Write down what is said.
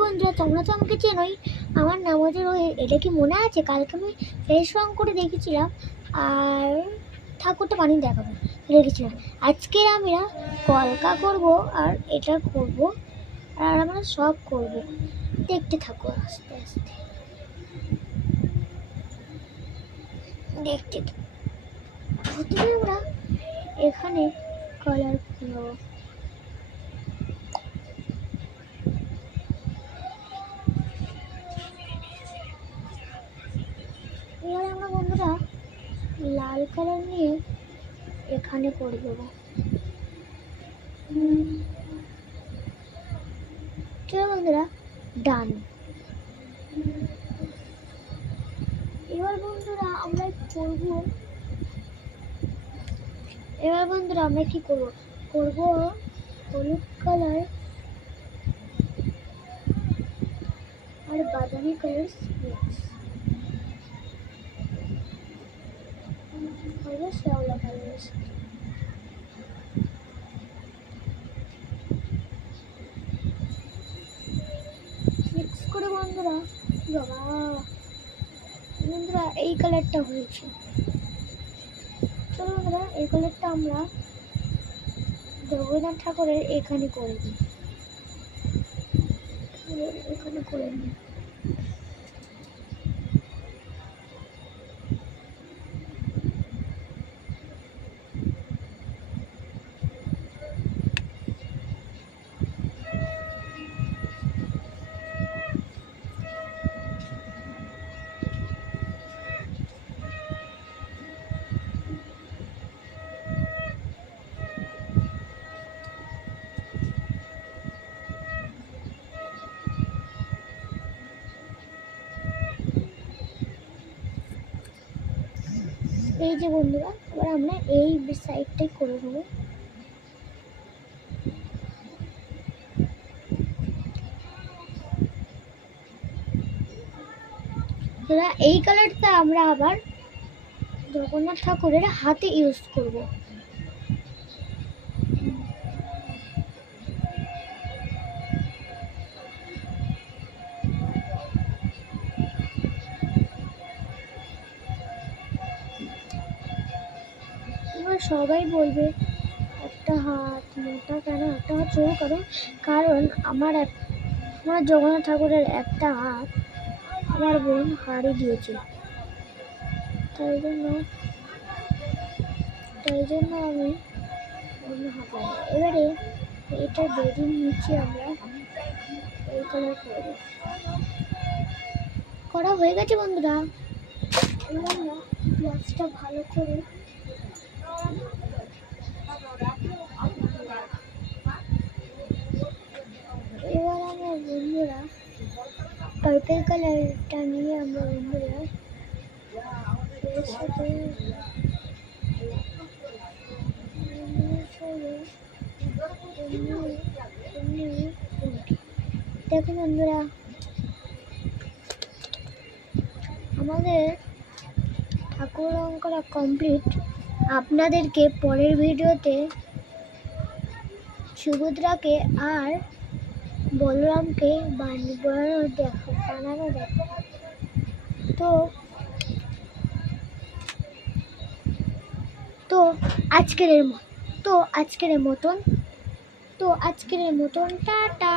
বন্ধুরা, তোমরা তো আমাকে চেনোই। আমার নাম হচ্ছে রোহিত। এটা কি মনে আছে? কালকে আমি ফেস রং করে দেখেছিলাম আর ঠাকুরটা পানি দেখাবো রেখেছিলাম। আজকে আমরা কলকা করব আর এটা করব আর আমরা সব করব। দেখতে থাকো আস্তে আস্তে, দেখতে থাকো। প্রথমে আমরা এখানে কালার করব। এবার আমরা বন্ধুরা লাল কালার নিয়ে এখানে করে দেবো। চলো বন্ধুরা, ডান। এবার বন্ধুরা আমরা কি করব হলুদ কালার আর বাদামি কালার শ্যাওলা কালার মিক্স করে বন্ধুরা এই কালারটা হয়েছে। চলো বন্ধুরা, এই কালারটা আমরা জগন্নাথ ঠাকুরের এখানে করে দিই। এখানে করে নিই। এই যে বন্ধুরা, এবার আমরা এই সাইডটাই করে দেবো। এই কালারটা আমরা আবার জগন্নাথ ঠাকুরের হাতে ইউজ করব। এবার সবাই বলবে একটা হাত মোটা কেন, একটা হাত সরু কেন? কারণ আমার জগন্নাথ ঠাকুরের একটা হাত আমার বোন হারিয়ে দিয়েছে, তাই জন্য আমি অন্য হাত লাগাই। এবারে এটা বেরিয়ে নিচে আমরা এই কালার করা হয়ে গেছে বন্ধুরা। এবার আমরা গ্লাসটা ভালো করে এবার আমরা বন্ধুরা পার্পল কালারটা নিয়ে আমরা বন্ধুরা এর সাথে দেখুন বন্ধুরা, আমাদের ঠাকুর রং করা কমপ্লিট। আপনাদেরকে পরের ভিডিওতে সুভদ্রাকে আর বলরামকে বানানো দেখো। তো আজকের মতন টাটা।